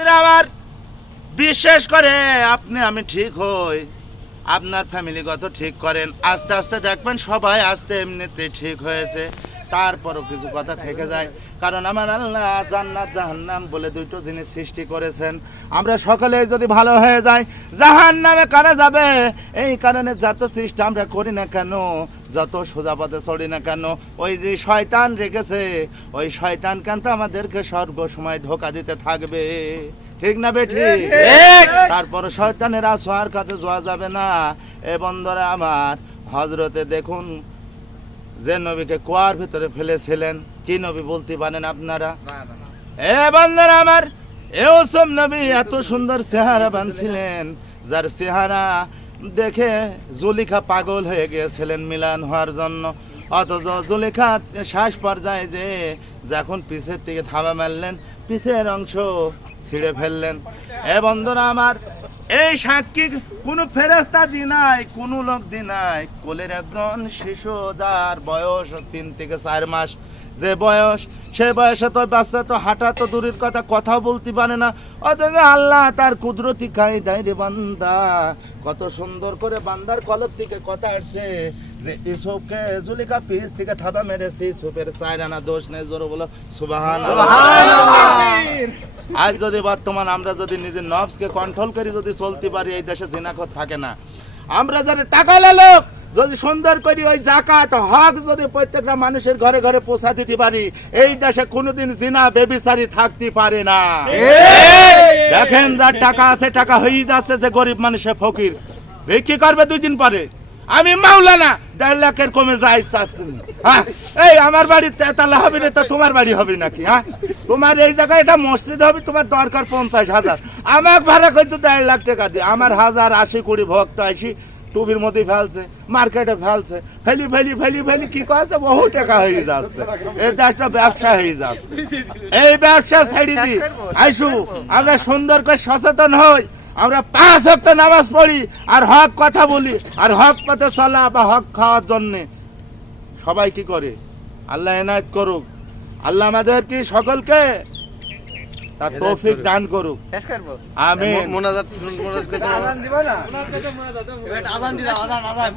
আমার। বিশ্বাস করে আপনি, আমি ঠিক হই। আপনার ফ্যামিলিগত ঠিক করেন। আস্তে আস্তে দেখবেন সবাই আস্তে এমনিতে ঠিক হয়েছে। তারপরও কিছু কথা থেকে যায়। কারণ আমার আল্লাহ জান্নাত জাহান্নাম বলে দুটো জিনিস সৃষ্টি করেছেন। আমরা সকলে যদি ভালো হয়ে যাই জাহান্নামে কারা যাবে? এই কারণে যত চেষ্টা আমরা করি না কেন যত সোজা পথে চড়ি না কেন ওই যে শয়তান রেখেছে ওই শয়তান কিন্তু আমাদেরকে সর্বসময় ধোকা দিতে থাকবে? ঠিক না বেঠি? তারপর শয়তানের আসোয়ার কাছে যাওয়া যাবে না। এ বন্ধুরা আমার হজরতে দেখুন যে নবীকে কুয়ার ভিতরে ফেলেছিলেন কি নবী বলতে পারেন আপনারা? এ বন্ধুরা আমার এওসব নবী এত সুন্দর চেহারা বানছিলেন যার চেহারা দেখে জুলিখা পাগল হয়ে গিয়েছিলেন মিলান হওয়ার জন্য। অথচ জুলিখা শ্বাস পর্যায়ে যে যখন পিছের থেকে থাবা মারলেন পিছের অংশ ছিঁড়ে ফেললেন। এ বন্ধুরা আমার এই সাক্ষী, কোনো ফেরেস্তা দি নাই কোনো লোক দি নাই কোলের একজন শিশু যার বয়স তিন থেকে চার মাস। যে বয়স, সে বয়সে তো বাচ্চা তো হাঁটা তো দূরের কথা কথা বলতে পারে না। অথচ আল্লাহ তার কুদরতি খাই দেয় রে বান্দা, কত সুন্দর করে বান্দার কলব থেকে কথা আসছে যে, ইসুফকে জুলিকা পিস থেকে থাবা মেরেছে, ইসুফের চাইরানা দোষ নেই, জোর বলো সুবাহান আজ যদি বর্তমান আমরা যদি নিজের নবসকে কন্ট্রোল করে, যদি চলতে পারি, এই দেশে জিনাকত থাকে না। আমরা যদি টাকা লোক যদি সুন্দর করি, ওই জাকাত, হক যদি প্রত্যেকটা মানুষের ঘরে ঘরে পৌঁছা দিতে পারি, এই দেশে কোনোদিন জিনা, বেবিচারি থাকতে পারে না। দেখেন যার টাকা আছে, টাকা হয়ে যাচ্ছে যে গরিব মানুষের ফকির। কি করবে দুই দিন পরে। আমি মাওলানা, দেড় লাখের কমে যাই চাচ্ছি হ্যাঁ এই আমার বাড়ি তেতালা হবে না তো তোমার বাড়ি হবে নাকি হ্যাঁ? তোমার এই জায়গায় এটা মসজিদ হবে, তোমার দরকার পঞ্চাশ হাজার। আমার ভাড়া করছ দেড় লাখ টাকা দিয়ে আমার হাজার আশি, কুড়ি ভক্ত আসি টুবির মধ্যে ফেলছে, মার্কেটে ফেলছে। ফেলি ফেলি ফেলি ফেলি, কি কয়েছে? বহু টাকা হয়ে যাচ্ছে। এই দেশটা ব্যবসা হয়ে যাচ্ছে। এই ব্যবসা ছাড়ি দি আইসু, আমরা সুন্দর করে সচেতন হই। আমরা পাঁচ হক্ত নামাজ পড়ি আর হক কথা বলি। আর হক পথে চলা বা হক খাওয়ার জন্যে সবাই কি করে? আল্লাহ এনায়ত করুক। আল্লাহ আমাদের কি সকলকে তার তৌফিক দান করুক। শেষ করব? আমিন। মোনাজাত মোনাজাত করতে আযান দিব না? মোনাজাত আযান দিলা আযান আজান